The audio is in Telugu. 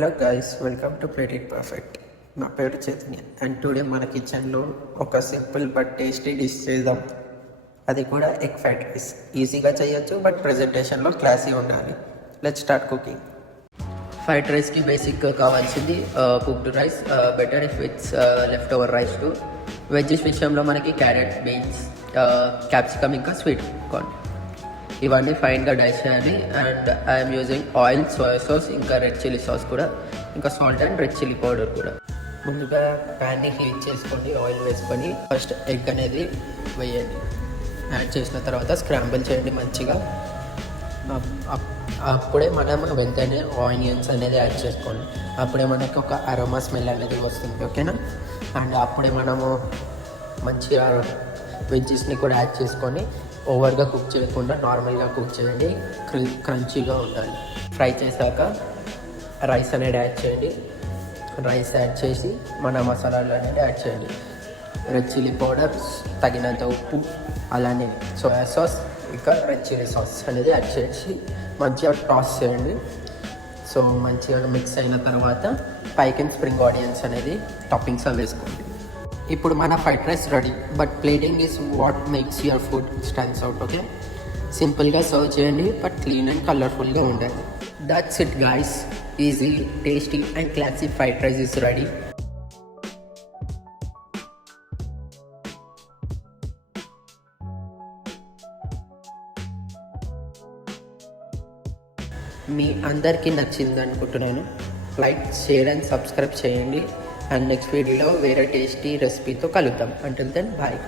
Hello guys, welcome to plate it perfect. నా పేరు చైతన్య అండ్ టుడే మన కిచెన్లో ఒక సింపుల్ బట్ టేస్టీ డిష్ చేద్దాం. అది కూడా ఎగ్ ఫ్రైడ్ రైస్. ఈజీగా చేయొచ్చు బట్ ప్రెజెంటేషన్లో క్లాసీ ఉండాలి. Let's start cooking. ఫ్రైడ్ రైస్కి బేసిక్గా కావాల్సింది cooked rice, better if it's left over rice too. Veggies విషయంలో మనకి క్యారెట్, బీన్స్, క్యాప్సికమ్ ఇంకా స్వీట్ కార్న్ ఇవన్నీ ఫైన్గా డైస్ చేయాలి. And I'm using oil, soya sauce, ఇంకా రెడ్ చిల్లీ సాస్ కూడా, ఇంకా salt and red chilli powder కూడా. ముందుగా ప్యాన్ని హీట్ చేసుకోండి, ఆయిల్ వేసుకొని ఫస్ట్ ఎగ్ అనేది వేయండి. యాడ్ చేసిన తర్వాత స్క్రాంబుల్ చేయండి మంచిగా. అప్పుడే మనం వెంటనే ఆనియన్స్ అనేది యాడ్ చేసుకోండి. అప్పుడే మనకి ఒక అరోమా స్మెల్ అనేది వస్తుంది, ఓకేనా? అండ్ అప్పుడే మనము మంచిగా వెజ్జెస్ని కూడా యాడ్ చేసుకొని ఓవర్గా కుక్ చేయకుండా నార్మల్గా కుక్ చేయండి, క్రంచీగా ఉండాలి. ఫ్రై చేశాక రైస్ అనేది యాడ్ చేయండి. రైస్ యాడ్ చేసి మన మసాలాలు అనేది యాడ్ చేయండి. రెడ్ చిల్లీ పౌడర్, తగినంత ఉప్పు, అలానే సోయా సాస్, ఇంకా రెడ్ చిల్లీ సాస్ అనేది యాడ్ చేసి మంచిగా టాస్ చేయండి. సో మంచిగా మిక్స్ అయిన తర్వాత పైకి స్ప్రింగ్ ఆనియన్స్ అనేది టాపింగ్స్ వేసుకోండి. ఇప్పుడు మన fried rice ready. But plating is what makes your food stands out, okay? సింపుల్గా సర్వ్ చేయండి బట్ క్లీన్ అండ్ కలర్ఫుల్గా ఉండాలి. That's it guys. Easy, tasty and classy fried rice is ready. మీ అందరికీ నచ్చింది అనుకుంటున్నాను. లైక్, షేర్ అండ్ సబ్స్క్రైబ్ చేయండి. అండ్ నెక్స్ట్ వీడియోలో వేరే టేస్టీ రెసిపీతో కలుద్దాం. Until then bye.